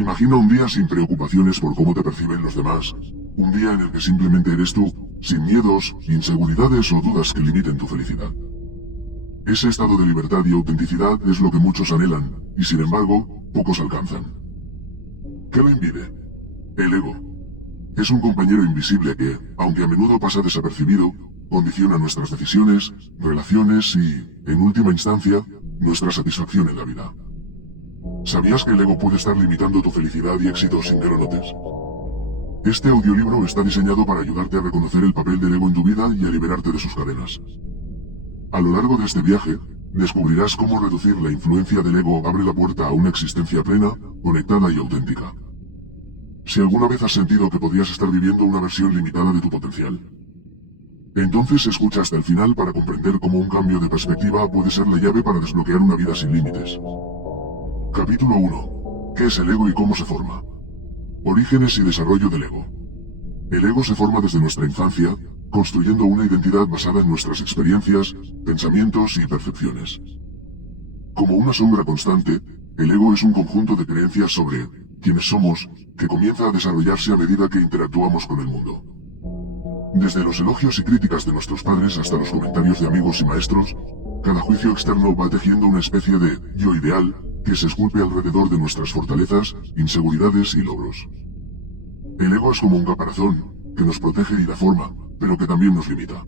Imagina un día sin preocupaciones por cómo te perciben los demás, un día en el que simplemente eres tú, sin miedos, inseguridades o dudas que limiten tu felicidad. Ese estado de libertad y autenticidad es lo que muchos anhelan, y sin embargo, pocos alcanzan. ¿Qué lo impide? El ego. Es un compañero invisible que, aunque a menudo pasa desapercibido, condiciona nuestras decisiones, relaciones y, en última instancia, nuestra satisfacción en la vida. ¿Sabías que el ego puede estar limitando tu felicidad y éxito sin que lo notes? Este audiolibro está diseñado para ayudarte a reconocer el papel del ego en tu vida y a liberarte de sus cadenas. A lo largo de este viaje, descubrirás cómo reducir la influencia del ego abre la puerta a una existencia plena, conectada y auténtica. Si alguna vez has sentido que podrías estar viviendo una versión limitada de tu potencial, entonces escucha hasta el final para comprender cómo un cambio de perspectiva puede ser la llave para desbloquear una vida sin límites. Capítulo 1. ¿Qué es el ego y cómo se forma? Orígenes y desarrollo del ego. El ego se forma desde nuestra infancia, construyendo una identidad basada en nuestras experiencias, pensamientos y percepciones. Como una sombra constante, el ego es un conjunto de creencias sobre quiénes somos, que comienza a desarrollarse a medida que interactuamos con el mundo. Desde los elogios y críticas de nuestros padres hasta los comentarios de amigos y maestros, cada juicio externo va tejiendo una especie de yo ideal que se esculpe alrededor de nuestras fortalezas, inseguridades y logros. El ego es como un caparazón, que nos protege y da forma, pero que también nos limita.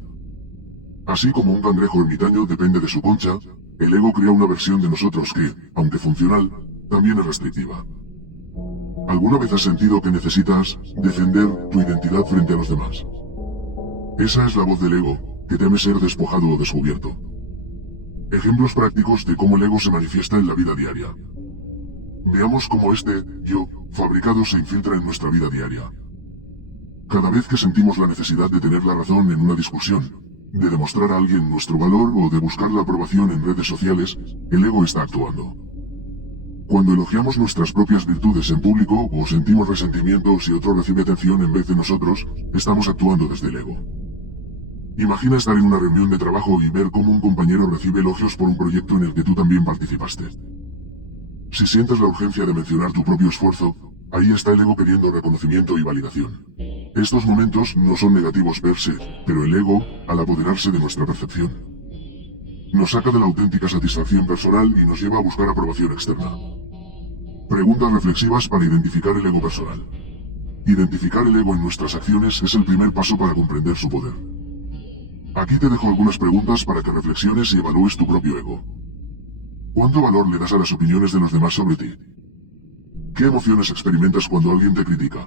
Así como un cangrejo ermitaño depende de su concha, el ego crea una versión de nosotros que, aunque funcional, también es restrictiva. ¿Alguna vez has sentido que necesitas defender tu identidad frente a los demás? Esa es la voz del ego, que teme ser despojado o descubierto. Ejemplos prácticos de cómo el ego se manifiesta en la vida diaria. Veamos cómo este yo fabricado se infiltra en nuestra vida diaria. Cada vez que sentimos la necesidad de tener la razón en una discusión, de demostrar a alguien nuestro valor o de buscar la aprobación en redes sociales, el ego está actuando. Cuando elogiamos nuestras propias virtudes en público o sentimos resentimiento si otro recibe atención en vez de nosotros, estamos actuando desde el ego. Imagina estar en una reunión de trabajo y ver cómo un compañero recibe elogios por un proyecto en el que tú también participaste. Si sientes la urgencia de mencionar tu propio esfuerzo, ahí está el ego queriendo reconocimiento y validación. Estos momentos no son negativos per se, pero el ego, al apoderarse de nuestra percepción, nos saca de la auténtica satisfacción personal y nos lleva a buscar aprobación externa. Preguntas reflexivas para identificar el ego personal. Identificar el ego en nuestras acciones es el primer paso para comprender su poder. Aquí te dejo algunas preguntas para que reflexiones y evalúes tu propio ego. ¿Cuánto valor le das a las opiniones de los demás sobre ti? ¿Qué emociones experimentas cuando alguien te critica?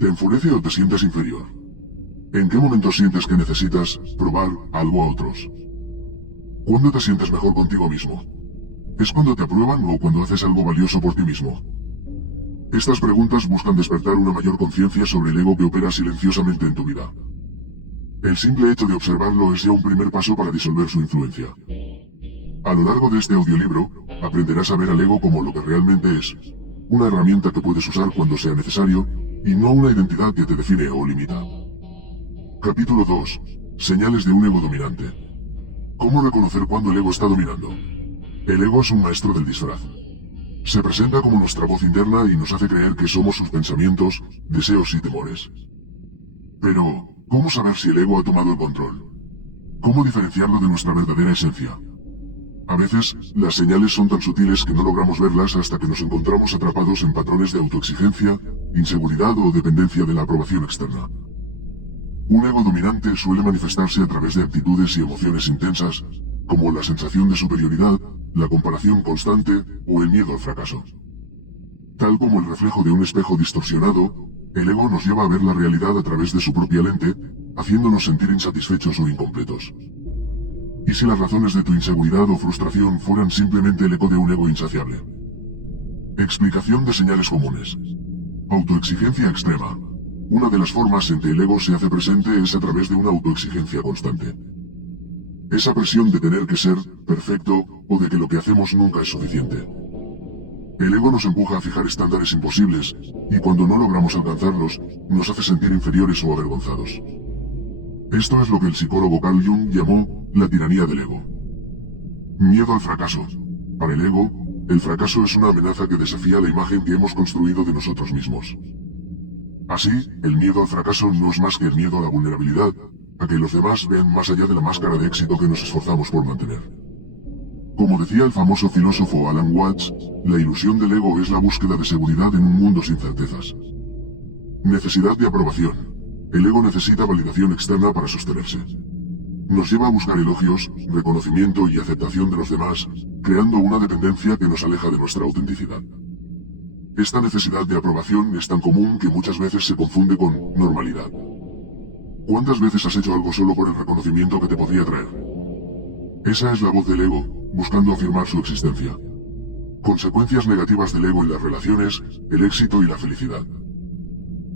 ¿Te enfurece o te sientes inferior? ¿En qué momento sientes que necesitas probar algo a otros? ¿Cuándo te sientes mejor contigo mismo? ¿Es cuando te aprueban o cuando haces algo valioso por ti mismo? Estas preguntas buscan despertar una mayor conciencia sobre el ego que opera silenciosamente en tu vida. El simple hecho de observarlo es ya un primer paso para disolver su influencia. A lo largo de este audiolibro, aprenderás a ver al ego como lo que realmente es, una herramienta que puedes usar cuando sea necesario, y no una identidad que te define o limita. Capítulo 2. Señales de un ego dominante. ¿Cómo reconocer cuando el ego está dominando? El ego es un maestro del disfraz. Se presenta como nuestra voz interna y nos hace creer que somos sus pensamientos, deseos y temores. Pero, ¿cómo saber si el ego ha tomado el control? ¿Cómo diferenciarlo de nuestra verdadera esencia? A veces, las señales son tan sutiles que no logramos verlas hasta que nos encontramos atrapados en patrones de autoexigencia, inseguridad o dependencia de la aprobación externa. Un ego dominante suele manifestarse a través de actitudes y emociones intensas, como la sensación de superioridad, la comparación constante o el miedo al fracaso. Tal como el reflejo de un espejo distorsionado, el ego nos lleva a ver la realidad a través de su propia lente, haciéndonos sentir insatisfechos o incompletos. ¿Y si las razones de tu inseguridad o frustración fueran simplemente el eco de un ego insaciable? Explicación de señales comunes. Autoexigencia extrema. Una de las formas en que el ego se hace presente es a través de una autoexigencia constante. Esa presión de tener que ser perfecto o de que lo que hacemos nunca es suficiente. El ego nos empuja a fijar estándares imposibles, y cuando no logramos alcanzarlos, nos hace sentir inferiores o avergonzados. Esto es lo que el psicólogo Carl Jung llamó la tiranía del ego. Miedo al fracaso. Para el ego el fracaso es una amenaza que desafía la imagen que hemos construido de nosotros mismos. Así, el miedo al fracaso no es más que el miedo a la vulnerabilidad, a que los demás vean más allá de la máscara de éxito que nos esforzamos por mantener. Como decía el famoso filósofo Alan Watts, la ilusión del ego es la búsqueda de seguridad en un mundo sin certezas. Necesidad de aprobación. El ego necesita validación externa para sostenerse. Nos lleva a buscar elogios, reconocimiento y aceptación de los demás, creando una dependencia que nos aleja de nuestra autenticidad. Esta necesidad de aprobación es tan común que muchas veces se confunde con normalidad. ¿Cuántas veces has hecho algo solo por el reconocimiento que te podría traer? Esa es la voz del ego, buscando afirmar su existencia. Consecuencias negativas del ego en las relaciones, el éxito y la felicidad.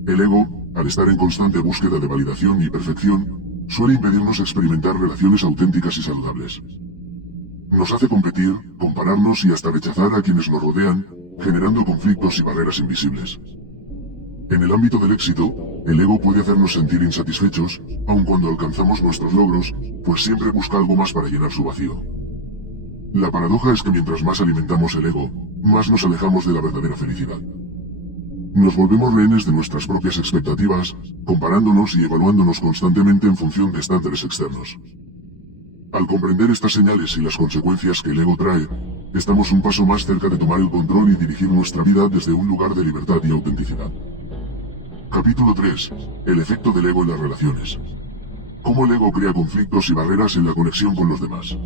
El ego, al estar en constante búsqueda de validación y perfección, suele impedirnos experimentar relaciones auténticas y saludables. Nos hace competir, compararnos y hasta rechazar a quienes nos rodean, generando conflictos y barreras invisibles. En el ámbito del éxito, el ego puede hacernos sentir insatisfechos, aun cuando alcanzamos nuestros logros, pues siempre busca algo más para llenar su vacío. La paradoja es que mientras más alimentamos el ego, más nos alejamos de la verdadera felicidad. Nos volvemos rehenes de nuestras propias expectativas, comparándonos y evaluándonos constantemente en función de estándares externos. Al comprender estas señales y las consecuencias que el ego trae, estamos un paso más cerca de tomar el control y dirigir nuestra vida desde un lugar de libertad y autenticidad. Capítulo 3. El efecto del ego en las relaciones. Cómo el ego crea conflictos y barreras en la conexión con los demás.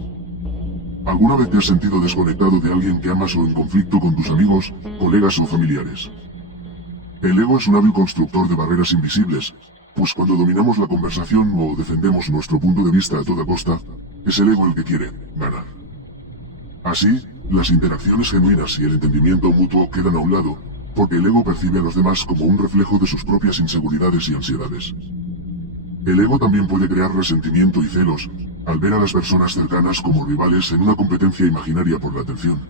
¿Alguna vez te has sentido desconectado de alguien que amas o en conflicto con tus amigos, colegas o familiares? El ego es un hábil constructor de barreras invisibles, pues cuando dominamos la conversación o defendemos nuestro punto de vista a toda costa, es el ego el que quiere ganar. Así, las interacciones genuinas y el entendimiento mutuo quedan a un lado, porque el ego percibe a los demás como un reflejo de sus propias inseguridades y ansiedades. El ego también puede crear resentimiento y celos, al ver a las personas cercanas como rivales en una competencia imaginaria por la atención.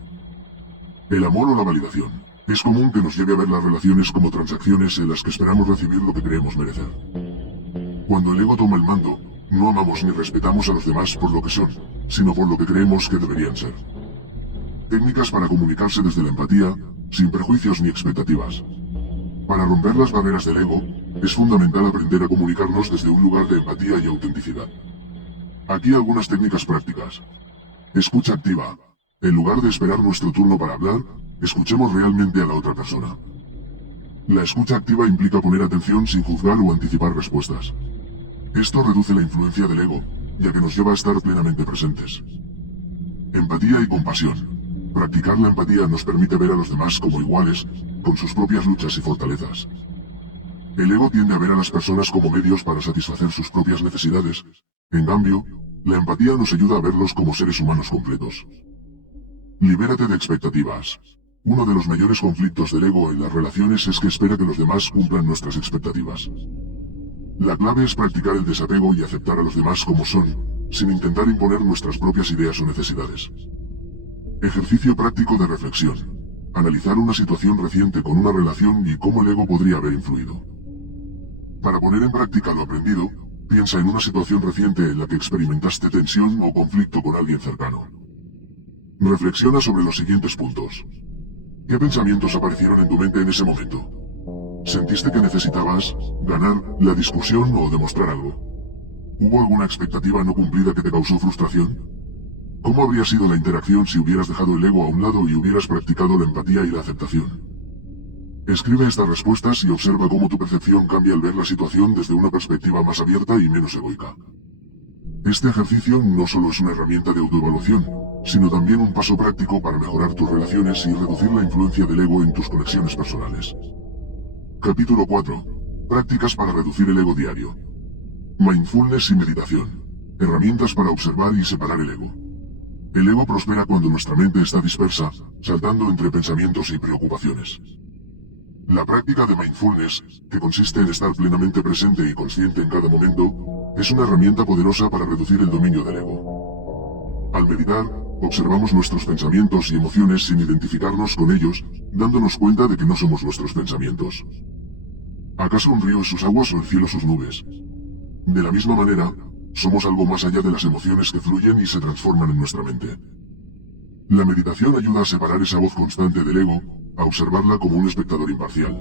El amor o la validación. Es común que nos lleve a ver las relaciones como transacciones en las que esperamos recibir lo que creemos merecer. Cuando el ego toma el mando, no amamos ni respetamos a los demás por lo que son, sino por lo que creemos que deberían ser. Técnicas para comunicarse desde la empatía, sin prejuicios ni expectativas. Para romper las barreras del ego, es fundamental aprender a comunicarnos desde un lugar de empatía y autenticidad. Aquí algunas técnicas prácticas. Escucha activa. En lugar de esperar nuestro turno para hablar, escuchemos realmente a la otra persona. La escucha activa implica poner atención sin juzgar o anticipar respuestas. Esto reduce la influencia del ego, ya que nos lleva a estar plenamente presentes. Empatía y compasión. Practicar la empatía nos permite ver a los demás como iguales, con sus propias luchas y fortalezas. El ego tiende a ver a las personas como medios para satisfacer sus propias necesidades. En cambio, la empatía nos ayuda a verlos como seres humanos completos. Libérate de expectativas. Uno de los mayores conflictos del ego en las relaciones es que espera que los demás cumplan nuestras expectativas. La clave es practicar el desapego y aceptar a los demás como son, sin intentar imponer nuestras propias ideas o necesidades. Ejercicio práctico de reflexión. Analizar una situación reciente con una relación y cómo el ego podría haber influido. Para poner en práctica lo aprendido, piensa en una situación reciente en la que experimentaste tensión o conflicto con alguien cercano. Reflexiona sobre los siguientes puntos. ¿Qué pensamientos aparecieron en tu mente en ese momento? ¿Sentiste que necesitabas ganar la discusión o demostrar algo? ¿Hubo alguna expectativa no cumplida que te causó frustración? ¿Cómo habría sido la interacción si hubieras dejado el ego a un lado y hubieras practicado la empatía y la aceptación? Escribe estas respuestas y observa cómo tu percepción cambia al ver la situación desde una perspectiva más abierta y menos egoica. Este ejercicio no solo es una herramienta de autoevaluación, sino también un paso práctico para mejorar tus relaciones y reducir la influencia del ego en tus conexiones personales. Capítulo 4. Prácticas para reducir el ego diario. Mindfulness y meditación. Herramientas para observar y separar el ego. El ego prospera cuando nuestra mente está dispersa, saltando entre pensamientos y preocupaciones. La práctica de mindfulness, que consiste en estar plenamente presente y consciente en cada momento, es una herramienta poderosa para reducir el dominio del ego. Al meditar, observamos nuestros pensamientos y emociones sin identificarnos con ellos, dándonos cuenta de que no somos nuestros pensamientos. ¿Acaso un río es sus aguas o el cielo sus nubes? De la misma manera, somos algo más allá de las emociones que fluyen y se transforman en nuestra mente. La meditación ayuda a separar esa voz constante del ego, a observarla como un espectador imparcial.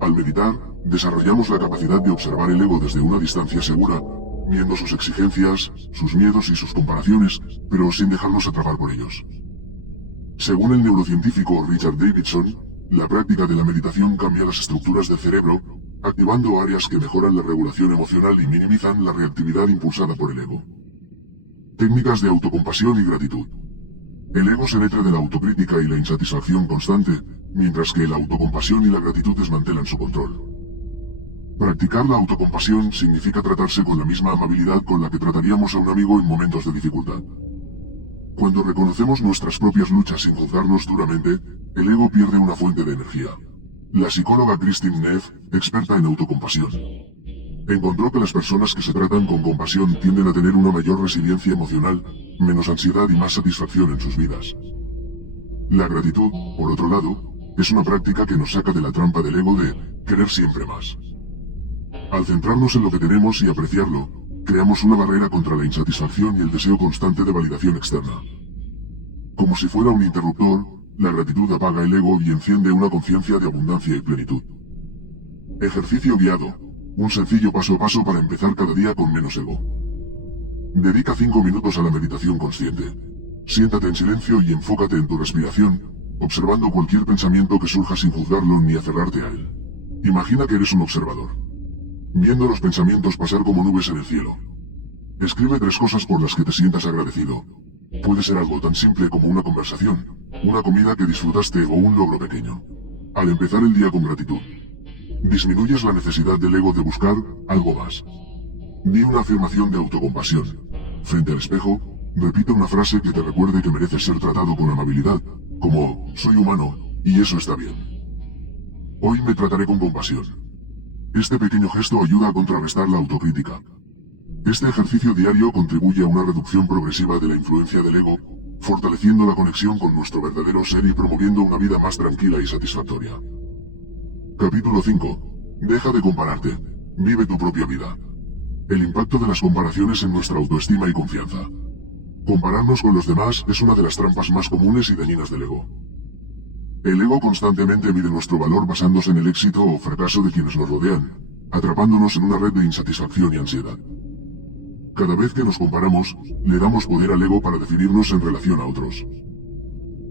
Al meditar, desarrollamos la capacidad de observar el ego desde una distancia segura, viendo sus exigencias, sus miedos y sus comparaciones, pero sin dejarnos atrapar por ellos. Según el neurocientífico Richard Davidson, la práctica de la meditación cambia las estructuras del cerebro, activando áreas que mejoran la regulación emocional y minimizan la reactividad impulsada por el ego. Técnicas de autocompasión y gratitud. El ego se nutre de la autocrítica y la insatisfacción constante, mientras que la autocompasión y la gratitud desmantelan su control. Practicar la autocompasión significa tratarse con la misma amabilidad con la que trataríamos a un amigo en momentos de dificultad. Cuando reconocemos nuestras propias luchas sin juzgarnos duramente, el ego pierde una fuente de energía. La psicóloga Christine Neff, experta en autocompasión, encontró que las personas que se tratan con compasión tienden a tener una mayor resiliencia emocional, menos ansiedad y más satisfacción en sus vidas. La gratitud, por otro lado, es una práctica que nos saca de la trampa del ego de querer siempre más. Al centrarnos en lo que tenemos y apreciarlo, creamos una barrera contra la insatisfacción y el deseo constante de validación externa. Como si fuera un interruptor, la gratitud apaga el ego y enciende una conciencia de abundancia y plenitud. Ejercicio guiado. Un sencillo paso a paso para empezar cada día con menos ego. Dedica 5 minutos a la meditación consciente. Siéntate en silencio y enfócate en tu respiración, observando cualquier pensamiento que surja sin juzgarlo ni aferrarte a él. Imagina que eres un observador, viendo los pensamientos pasar como nubes en el cielo. Escribe 3 cosas por las que te sientas agradecido. Puede ser algo tan simple como una conversación, una comida que disfrutaste o un logro pequeño. Al empezar el día con gratitud, disminuyes la necesidad del ego de buscar algo más. Di una afirmación de autocompasión. Frente al espejo, repite una frase que te recuerde que mereces ser tratado con amabilidad, como soy humano, y eso está bien. Hoy me trataré con compasión. Este pequeño gesto ayuda a contrarrestar la autocrítica. Este ejercicio diario contribuye a una reducción progresiva de la influencia del ego, fortaleciendo la conexión con nuestro verdadero ser y promoviendo una vida más tranquila y satisfactoria. Capítulo 5. Deja de compararte. Vive tu propia vida. El impacto de las comparaciones en nuestra autoestima y confianza. Compararnos con los demás es una de las trampas más comunes y dañinas del ego. El ego constantemente mide nuestro valor basándose en el éxito o fracaso de quienes nos rodean, atrapándonos en una red de insatisfacción y ansiedad. Cada vez que nos comparamos, le damos poder al ego para definirnos en relación a otros.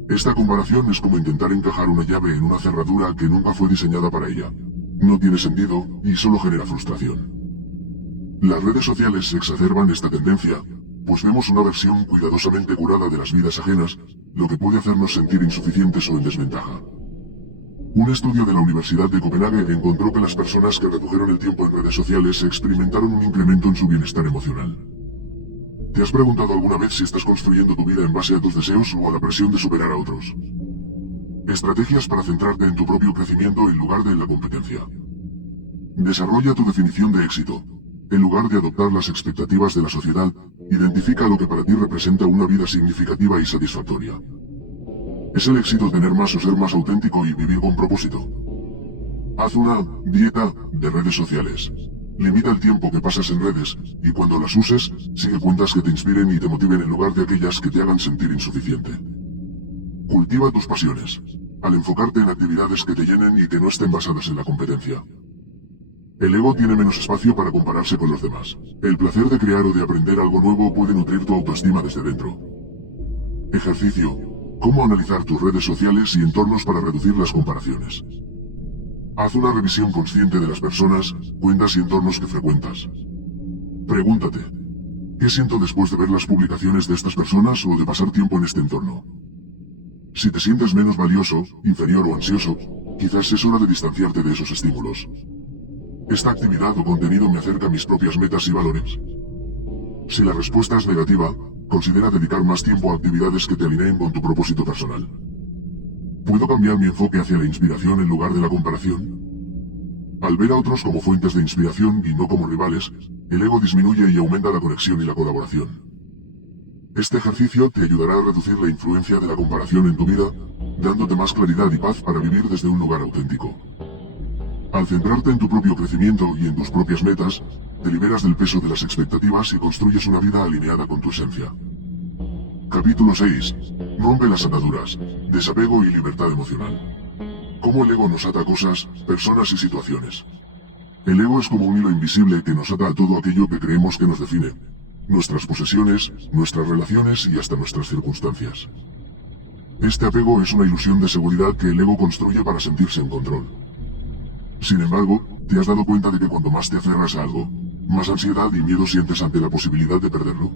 Esta comparación es como intentar encajar una llave en una cerradura que nunca fue diseñada para ella. No tiene sentido y solo genera frustración. Las redes sociales exacerban esta tendencia, pues vemos una versión cuidadosamente curada de las vidas ajenas, lo que puede hacernos sentir insuficientes o en desventaja. Un estudio de la Universidad de Copenhague encontró que las personas que redujeron el tiempo en redes sociales experimentaron un incremento en su bienestar emocional. ¿Te has preguntado alguna vez si estás construyendo tu vida en base a tus deseos o a la presión de superar a otros? Estrategias para centrarte en tu propio crecimiento en lugar de en la competencia. Desarrolla tu definición de éxito. En lugar de adoptar las expectativas de la sociedad, identifica lo que para ti representa una vida significativa y satisfactoria. ¿Es el éxito tener más o ser más auténtico y vivir con propósito? Haz una dieta de redes sociales. Limita el tiempo que pasas en redes, y cuando las uses, sigue cuentas que te inspiren y te motiven en lugar de aquellas que te hagan sentir insuficiente. Cultiva tus pasiones, al enfocarte en actividades que te llenen y que no estén basadas en la competencia. El ego tiene menos espacio para compararse con los demás. El placer de crear o de aprender algo nuevo puede nutrir tu autoestima desde dentro. Ejercicio. ¿Cómo analizar tus redes sociales y entornos para reducir las comparaciones? Haz una revisión consciente de las personas, cuentas y entornos que frecuentas. Pregúntate, ¿qué siento después de ver las publicaciones de estas personas o de pasar tiempo en este entorno? Si te sientes menos valioso, inferior o ansioso, quizás es hora de distanciarte de esos estímulos. ¿Esta actividad o contenido me acerca a mis propias metas y valores? Si la respuesta es negativa, considera dedicar más tiempo a actividades que te alineen con tu propósito personal. ¿Puedo cambiar mi enfoque hacia la inspiración en lugar de la comparación? Al ver a otros como fuentes de inspiración y no como rivales, el ego disminuye y aumenta la conexión y la colaboración. Este ejercicio te ayudará a reducir la influencia de la comparación en tu vida, dándote más claridad y paz para vivir desde un lugar auténtico. Al centrarte en tu propio crecimiento y en tus propias metas, te liberas del peso de las expectativas y construyes una vida alineada con tu esencia. Capítulo 6. Rompe las ataduras. Desapego y libertad emocional. Cómo el ego nos ata a cosas, personas y situaciones. El ego es como un hilo invisible que nos ata a todo aquello que creemos que nos define. Nuestras posesiones, nuestras relaciones y hasta nuestras circunstancias. Este apego es una ilusión de seguridad que el ego construye para sentirse en control. Sin embargo, ¿te has dado cuenta de que cuanto más te aferras a algo, más ansiedad y miedo sientes ante la posibilidad de perderlo?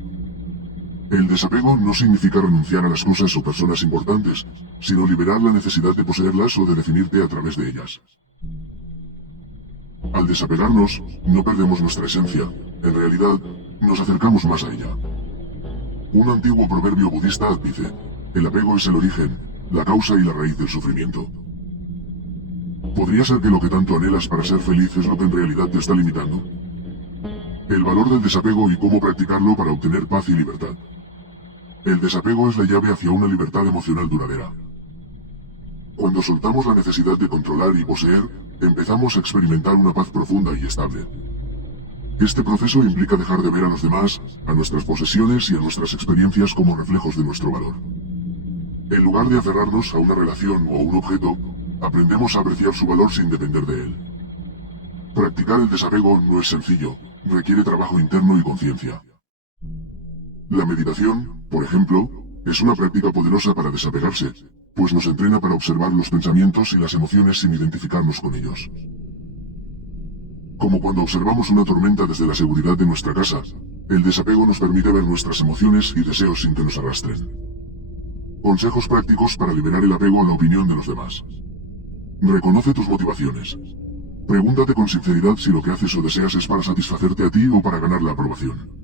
El desapego no significa renunciar a las cosas o personas importantes, sino liberar la necesidad de poseerlas o de definirte a través de ellas. Al desapegarnos, no perdemos nuestra esencia, en realidad, nos acercamos más a ella. Un antiguo proverbio budista dice, el apego es el origen, la causa y la raíz del sufrimiento. ¿Podría ser que lo que tanto anhelas para ser feliz es lo que en realidad te está limitando? El valor del desapego y cómo practicarlo para obtener paz y libertad. El desapego es la llave hacia una libertad emocional duradera. Cuando soltamos la necesidad de controlar y poseer, empezamos a experimentar una paz profunda y estable. Este proceso implica dejar de ver a los demás, a nuestras posesiones y a nuestras experiencias como reflejos de nuestro valor. En lugar de aferrarnos a una relación o a un objeto, aprendemos a apreciar su valor sin depender de él. Practicar el desapego no es sencillo, requiere trabajo interno y conciencia. La meditación, por ejemplo, es una práctica poderosa para desapegarse, pues nos entrena para observar los pensamientos y las emociones sin identificarnos con ellos. Como cuando observamos una tormenta desde la seguridad de nuestra casa, el desapego nos permite ver nuestras emociones y deseos sin que nos arrastren. Consejos prácticos para liberar el apego a la opinión de los demás. Reconoce tus motivaciones. Pregúntate con sinceridad si lo que haces o deseas es para satisfacerte a ti o para ganar la aprobación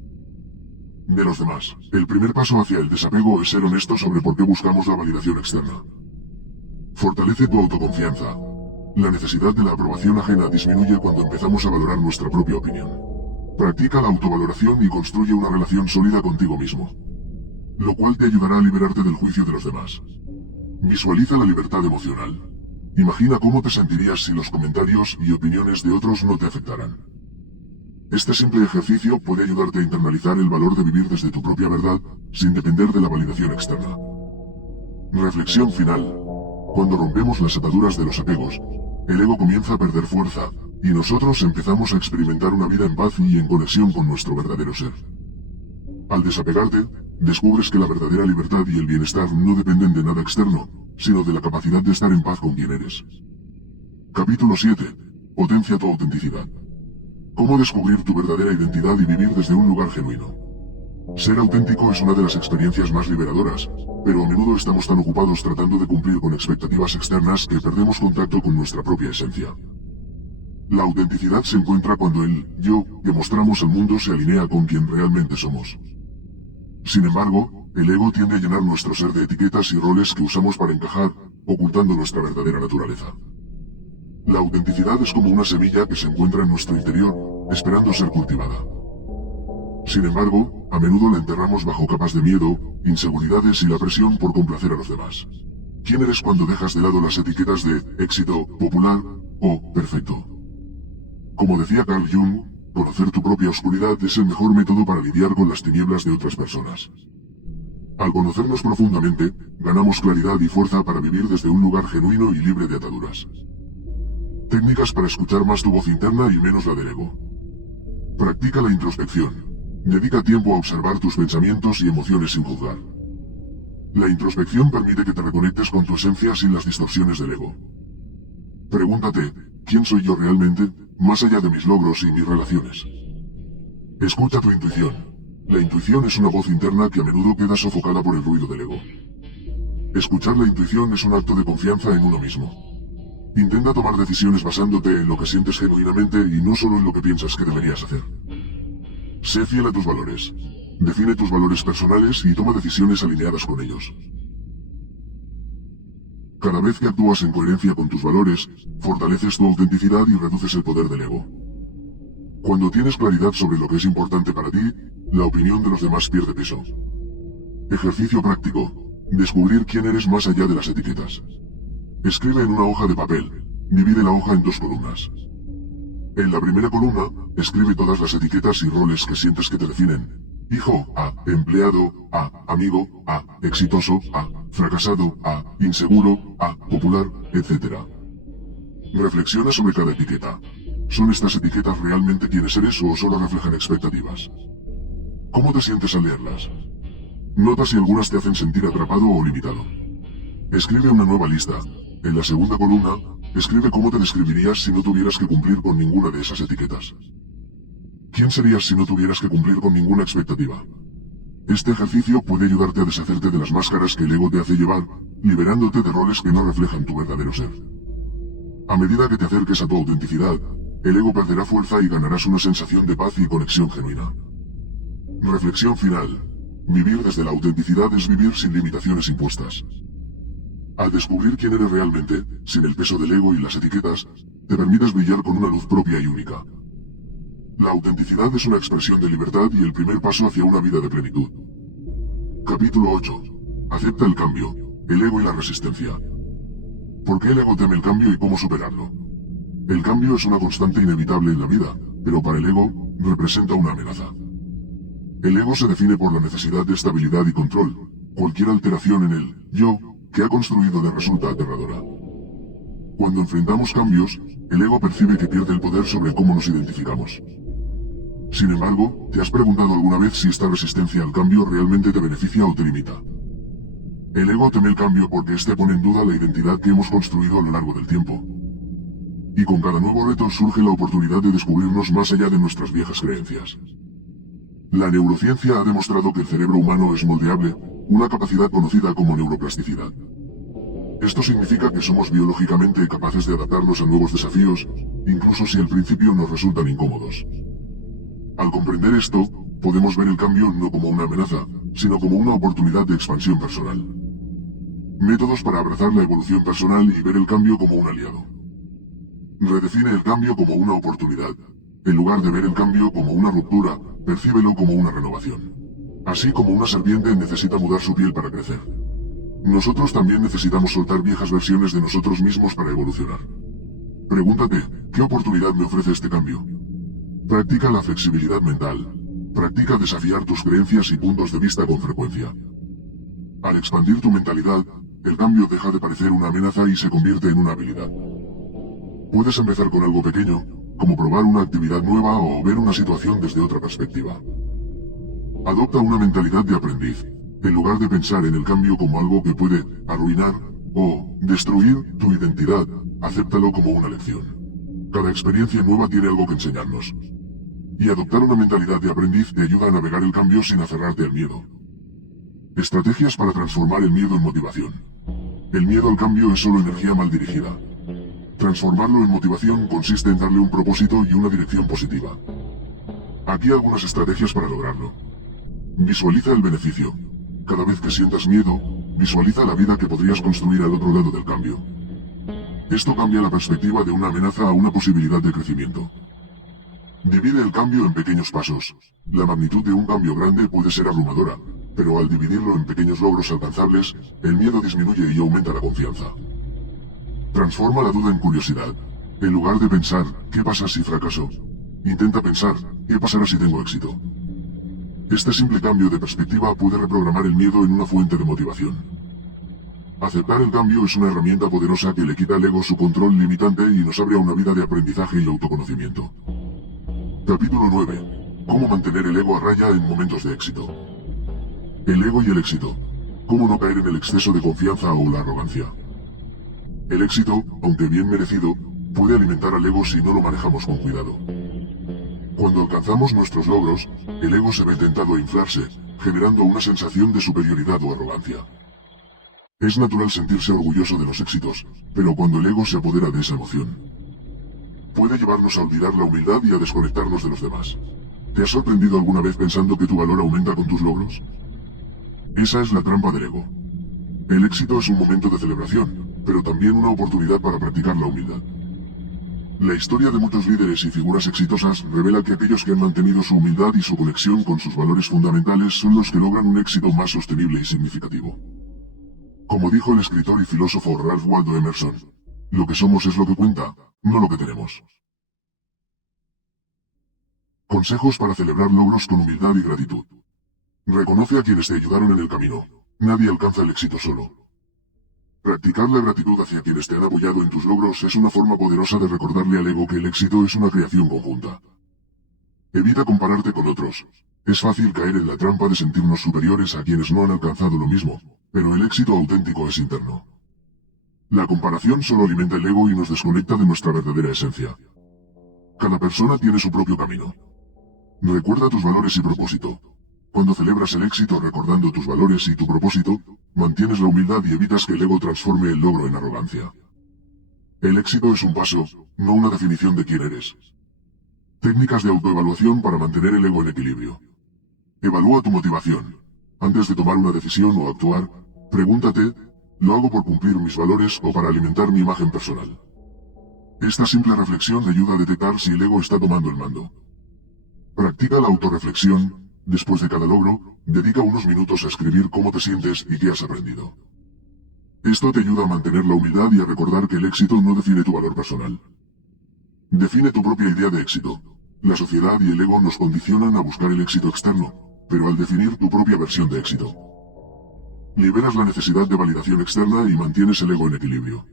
de los demás. El primer paso hacia el desapego es ser honesto sobre por qué buscamos la validación externa. Fortalece tu autoconfianza. La necesidad de la aprobación ajena disminuye cuando empezamos a valorar nuestra propia opinión. Practica la autovaloración y construye una relación sólida contigo mismo, lo cual te ayudará a liberarte del juicio de los demás. Visualiza la libertad emocional. Imagina cómo te sentirías si los comentarios y opiniones de otros no te afectaran. Este simple ejercicio puede ayudarte a internalizar el valor de vivir desde tu propia verdad, sin depender de la validación externa. Reflexión final. Cuando rompemos las ataduras de los apegos, el ego comienza a perder fuerza, y nosotros empezamos a experimentar una vida en paz y en conexión con nuestro verdadero ser. Al desapegarte, descubres que la verdadera libertad y el bienestar no dependen de nada externo, sino de la capacidad de estar en paz con quien eres. Capítulo 7. Potencia tu autenticidad. Cómo descubrir tu verdadera identidad y vivir desde un lugar genuino. Ser auténtico es una de las experiencias más liberadoras, pero a menudo estamos tan ocupados tratando de cumplir con expectativas externas que perdemos contacto con nuestra propia esencia. La autenticidad se encuentra cuando el yo que mostramos al mundo se alinea con quien realmente somos. Sin embargo, el ego tiende a llenar nuestro ser de etiquetas y roles que usamos para encajar, ocultando nuestra verdadera naturaleza. La autenticidad es como una semilla que se encuentra en nuestro interior, esperando ser cultivada. Sin embargo, a menudo la enterramos bajo capas de miedo, inseguridades y la presión por complacer a los demás. ¿Quién eres cuando dejas de lado las etiquetas de éxito, popular o perfecto? Como decía Carl Jung, conocer tu propia oscuridad es el mejor método para lidiar con las tinieblas de otras personas. Al conocernos profundamente, ganamos claridad y fuerza para vivir desde un lugar genuino y libre de ataduras. Técnicas para escuchar más tu voz interna y menos la del ego. Practica la introspección. Dedica tiempo a observar tus pensamientos y emociones sin juzgar. La introspección permite que te reconectes con tu esencia sin las distorsiones del ego. Pregúntate, ¿quién soy yo realmente, más allá de mis logros y mis relaciones? Escucha tu intuición. La intuición es una voz interna que a menudo queda sofocada por el ruido del ego. Escuchar la intuición es un acto de confianza en uno mismo. Intenta tomar decisiones basándote en lo que sientes genuinamente y no solo en lo que piensas que deberías hacer. Sé fiel a tus valores. Define tus valores personales y toma decisiones alineadas con ellos. Cada vez que actúas en coherencia con tus valores, fortaleces tu autenticidad y reduces el poder del ego. Cuando tienes claridad sobre lo que es importante para ti, la opinión de los demás pierde peso. Ejercicio práctico. Descubrir quién eres más allá de las etiquetas. Escribe en una hoja de papel. Divide la hoja en 2 columnas. En la primera columna, escribe todas las etiquetas y roles que sientes que te definen, Hijo, A. Empleado, A. Amigo, A. Exitoso, A. Fracasado, A. Inseguro, A. Popular, etc. Reflexiona sobre cada etiqueta. ¿Son estas etiquetas realmente quienes eres o solo reflejan expectativas? ¿Cómo te sientes al leerlas? Nota si algunas te hacen sentir atrapado o limitado. Escribe una nueva lista. En la segunda columna, escribe cómo te describirías si no tuvieras que cumplir con ninguna de esas etiquetas. ¿Quién serías si no tuvieras que cumplir con ninguna expectativa? Este ejercicio puede ayudarte a deshacerte de las máscaras que el ego te hace llevar, liberándote de roles que no reflejan tu verdadero ser. A medida que te acerques a tu autenticidad, el ego perderá fuerza y ganarás una sensación de paz y conexión genuina. Reflexión final. Vivir desde la autenticidad es vivir sin limitaciones impuestas. Al descubrir quién eres realmente, sin el peso del ego y las etiquetas, te permites brillar con una luz propia y única. La autenticidad es una expresión de libertad y el primer paso hacia una vida de plenitud. Capítulo 8. Acepta el cambio, el ego y la resistencia. ¿Por qué el ego teme el cambio y cómo superarlo? El cambio es una constante inevitable en la vida, pero para el ego, representa una amenaza. El ego se define por la necesidad de estabilidad y control. Cualquier alteración en el yo que ha construido le resulta aterradora. Cuando enfrentamos cambios, el ego percibe que pierde el poder sobre cómo nos identificamos. Sin embargo, ¿te has preguntado alguna vez si esta resistencia al cambio realmente te beneficia o te limita? El ego teme el cambio porque éste pone en duda la identidad que hemos construido a lo largo del tiempo. Y con cada nuevo reto surge la oportunidad de descubrirnos más allá de nuestras viejas creencias. La neurociencia ha demostrado que el cerebro humano es moldeable, una capacidad conocida como neuroplasticidad. Esto significa que somos biológicamente capaces de adaptarnos a nuevos desafíos, incluso si al principio nos resultan incómodos. Al comprender esto, podemos ver el cambio no como una amenaza, sino como una oportunidad de expansión personal. Métodos para abrazar la evolución personal y ver el cambio como un aliado. Redefine el cambio como una oportunidad. En lugar de ver el cambio como una ruptura, percíbelo como una renovación. Así como una serpiente necesita mudar su piel para crecer. Nosotros también necesitamos soltar viejas versiones de nosotros mismos para evolucionar. Pregúntate, ¿qué oportunidad me ofrece este cambio? Practica la flexibilidad mental. Practica desafiar tus creencias y puntos de vista con frecuencia. Al expandir tu mentalidad, el cambio deja de parecer una amenaza y se convierte en una habilidad. Puedes empezar con algo pequeño, como probar una actividad nueva o ver una situación desde otra perspectiva. Adopta una mentalidad de aprendiz, en lugar de pensar en el cambio como algo que puede arruinar o destruir tu identidad, acéptalo como una lección. Cada experiencia nueva tiene algo que enseñarnos. Y adoptar una mentalidad de aprendiz te ayuda a navegar el cambio sin aferrarte al miedo. Estrategias para transformar el miedo en motivación. El miedo al cambio es solo energía mal dirigida. Transformarlo en motivación consiste en darle un propósito y una dirección positiva. Aquí algunas estrategias para lograrlo. Visualiza el beneficio. Cada vez que sientas miedo, visualiza la vida que podrías construir al otro lado del cambio. Esto cambia la perspectiva de una amenaza a una posibilidad de crecimiento. Divide el cambio en pequeños pasos. La magnitud de un cambio grande puede ser abrumadora, pero al dividirlo en pequeños logros alcanzables, el miedo disminuye y aumenta la confianza. Transforma la duda en curiosidad. En lugar de pensar, ¿qué pasa si fracaso? Intenta pensar, ¿qué pasará si tengo éxito? Este simple cambio de perspectiva puede reprogramar el miedo en una fuente de motivación. Aceptar el cambio es una herramienta poderosa que le quita al ego su control limitante y nos abre a una vida de aprendizaje y autoconocimiento. Capítulo 9. Cómo mantener el ego a raya en momentos de éxito. El ego y el éxito. Cómo no caer en el exceso de confianza o la arrogancia. El éxito, aunque bien merecido, puede alimentar al ego si no lo manejamos con cuidado. Cuando alcanzamos nuestros logros, el ego se ve tentado a inflarse, generando una sensación de superioridad o arrogancia. Es natural sentirse orgulloso de los éxitos, pero cuando el ego se apodera de esa emoción, puede llevarnos a olvidar la humildad y a desconectarnos de los demás. ¿Te has sorprendido alguna vez pensando que tu valor aumenta con tus logros? Esa es la trampa del ego. El éxito es un momento de celebración, pero también una oportunidad para practicar la humildad. La historia de muchos líderes y figuras exitosas revela que aquellos que han mantenido su humildad y su conexión con sus valores fundamentales son los que logran un éxito más sostenible y significativo. Como dijo el escritor y filósofo Ralph Waldo Emerson, lo que somos es lo que cuenta, no lo que tenemos. Consejos para celebrar logros con humildad y gratitud. Reconoce a quienes te ayudaron en el camino. Nadie alcanza el éxito solo. Practicar la gratitud hacia quienes te han apoyado en tus logros es una forma poderosa de recordarle al ego que el éxito es una creación conjunta. Evita compararte con otros. Es fácil caer en la trampa de sentirnos superiores a quienes no han alcanzado lo mismo, pero el éxito auténtico es interno. La comparación solo alimenta el ego y nos desconecta de nuestra verdadera esencia. Cada persona tiene su propio camino. Recuerda tus valores y propósito. Cuando celebras el éxito recordando tus valores y tu propósito, mantienes la humildad y evitas que el ego transforme el logro en arrogancia. El éxito es un paso, no una definición de quién eres. Técnicas de autoevaluación para mantener el ego en equilibrio. Evalúa tu motivación. Antes de tomar una decisión o actuar, pregúntate, ¿lo hago por cumplir mis valores o para alimentar mi imagen personal? Esta simple reflexión ayuda a detectar si el ego está tomando el mando. Practica la autorreflexión. Después de cada logro, dedica unos minutos a escribir cómo te sientes y qué has aprendido. Esto te ayuda a mantener la humildad y a recordar que el éxito no define tu valor personal. Define tu propia idea de éxito. La sociedad y el ego nos condicionan a buscar el éxito externo, pero al definir tu propia versión de éxito, liberas la necesidad de validación externa y mantienes el ego en equilibrio.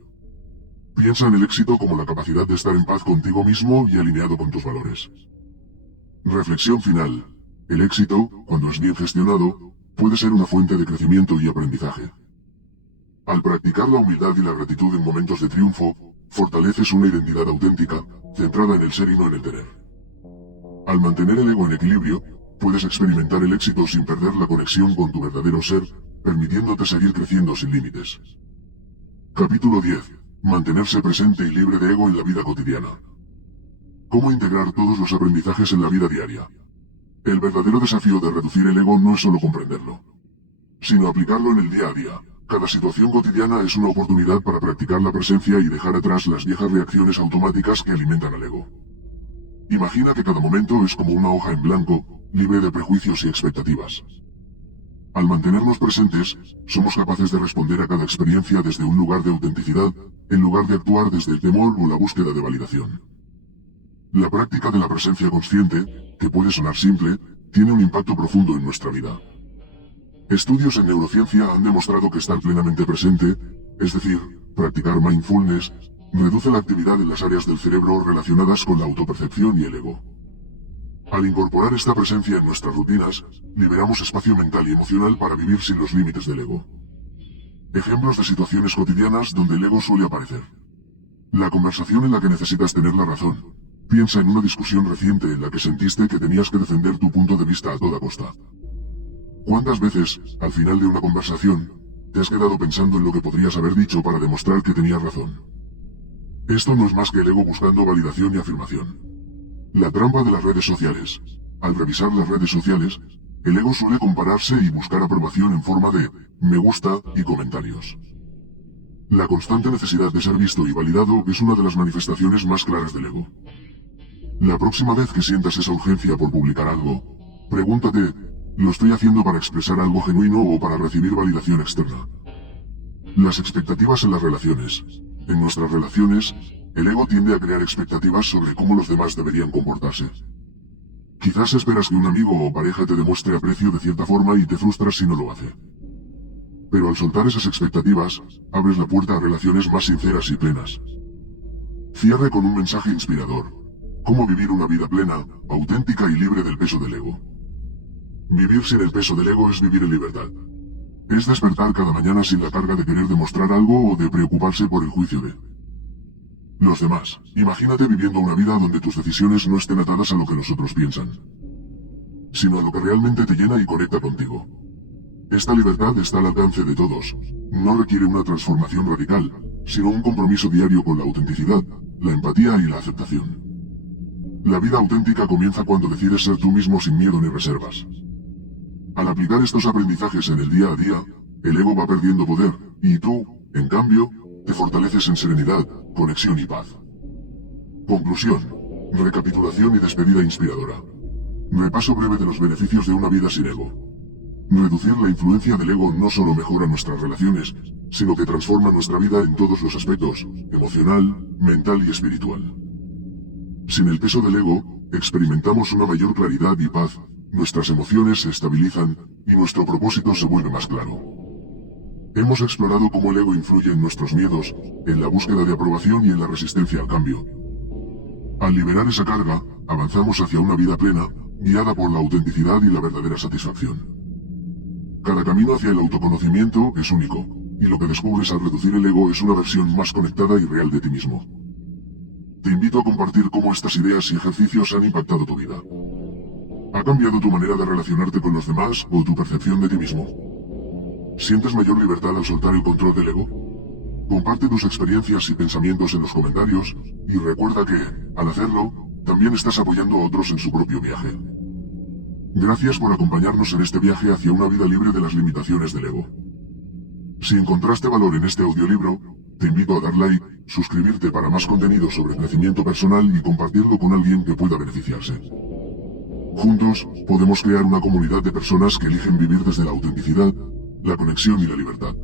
Piensa en el éxito como la capacidad de estar en paz contigo mismo y alineado con tus valores. Reflexión final. El éxito, cuando es bien gestionado, puede ser una fuente de crecimiento y aprendizaje. Al practicar la humildad y la gratitud en momentos de triunfo, fortaleces una identidad auténtica, centrada en el ser y no en el tener. Al mantener el ego en equilibrio, puedes experimentar el éxito sin perder la conexión con tu verdadero ser, permitiéndote seguir creciendo sin límites. Capítulo 10. Mantenerse presente y libre de ego en la vida cotidiana. ¿Cómo integrar todos los aprendizajes en la vida diaria? El verdadero desafío de reducir el ego no es solo comprenderlo, sino aplicarlo en el día a día. Cada situación cotidiana es una oportunidad para practicar la presencia y dejar atrás las viejas reacciones automáticas que alimentan al ego. Imagina que cada momento es como una hoja en blanco, libre de prejuicios y expectativas. Al mantenernos presentes, somos capaces de responder a cada experiencia desde un lugar de autenticidad, en lugar de actuar desde el temor o la búsqueda de validación. La práctica de la presencia consciente, que puede sonar simple, tiene un impacto profundo en nuestra vida. Estudios en neurociencia han demostrado que estar plenamente presente, es decir, practicar mindfulness, reduce la actividad en las áreas del cerebro relacionadas con la autopercepción y el ego. Al incorporar esta presencia en nuestras rutinas, liberamos espacio mental y emocional para vivir sin los límites del ego. Ejemplos de situaciones cotidianas donde el ego suele aparecer. La conversación en la que necesitas tener la razón. Piensa en una discusión reciente en la que sentiste que tenías que defender tu punto de vista a toda costa. ¿Cuántas veces, al final de una conversación, te has quedado pensando en lo que podrías haber dicho para demostrar que tenías razón? Esto no es más que el ego buscando validación y afirmación. La trampa de las redes sociales. Al revisar las redes sociales, el ego suele compararse y buscar aprobación en forma de me gusta y comentarios. La constante necesidad de ser visto y validado es una de las manifestaciones más claras del ego. La próxima vez que sientas esa urgencia por publicar algo, pregúntate, ¿lo estoy haciendo para expresar algo genuino o para recibir validación externa? Las expectativas en las relaciones. En nuestras relaciones, el ego tiende a crear expectativas sobre cómo los demás deberían comportarse. Quizás esperas que un amigo o pareja te demuestre aprecio de cierta forma y te frustras si no lo hace. Pero al soltar esas expectativas, abres la puerta a relaciones más sinceras y plenas. Cierre con un mensaje inspirador. Cómo vivir una vida plena, auténtica y libre del peso del ego. Vivir sin el peso del ego es vivir en libertad. Es despertar cada mañana sin la carga de querer demostrar algo o de preocuparse por el juicio de los demás. Imagínate viviendo una vida donde tus decisiones no estén atadas a lo que los otros piensan, sino a lo que realmente te llena y conecta contigo. Esta libertad está al alcance de todos. No requiere una transformación radical, sino un compromiso diario con la autenticidad, la empatía y la aceptación. La vida auténtica comienza cuando decides ser tú mismo sin miedo ni reservas. Al aplicar estos aprendizajes en el día a día, el ego va perdiendo poder, y tú, en cambio, te fortaleces en serenidad, conexión y paz. Conclusión. Recapitulación y despedida inspiradora. Repaso breve de los beneficios de una vida sin ego. Reducir la influencia del ego no solo mejora nuestras relaciones, sino que transforma nuestra vida en todos los aspectos, emocional, mental y espiritual. Sin el peso del ego, experimentamos una mayor claridad y paz, nuestras emociones se estabilizan y nuestro propósito se vuelve más claro. Hemos explorado cómo el ego influye en nuestros miedos, en la búsqueda de aprobación y en la resistencia al cambio. Al liberar esa carga, avanzamos hacia una vida plena, guiada por la autenticidad y la verdadera satisfacción. Cada camino hacia el autoconocimiento es único, y lo que descubres al reducir el ego es una versión más conectada y real de ti mismo. Te invito a compartir cómo estas ideas y ejercicios han impactado tu vida. ¿Ha cambiado tu manera de relacionarte con los demás o tu percepción de ti mismo? ¿Sientes mayor libertad al soltar el control del ego? Comparte tus experiencias y pensamientos en los comentarios y recuerda que, al hacerlo, también estás apoyando a otros en su propio viaje. Gracias por acompañarnos en este viaje hacia una vida libre de las limitaciones del ego. Si encontraste valor en este audiolibro, te invito a dar like, suscribirte para más contenido sobre crecimiento personal y compartirlo con alguien que pueda beneficiarse. Juntos, podemos crear una comunidad de personas que eligen vivir desde la autenticidad, la conexión y la libertad.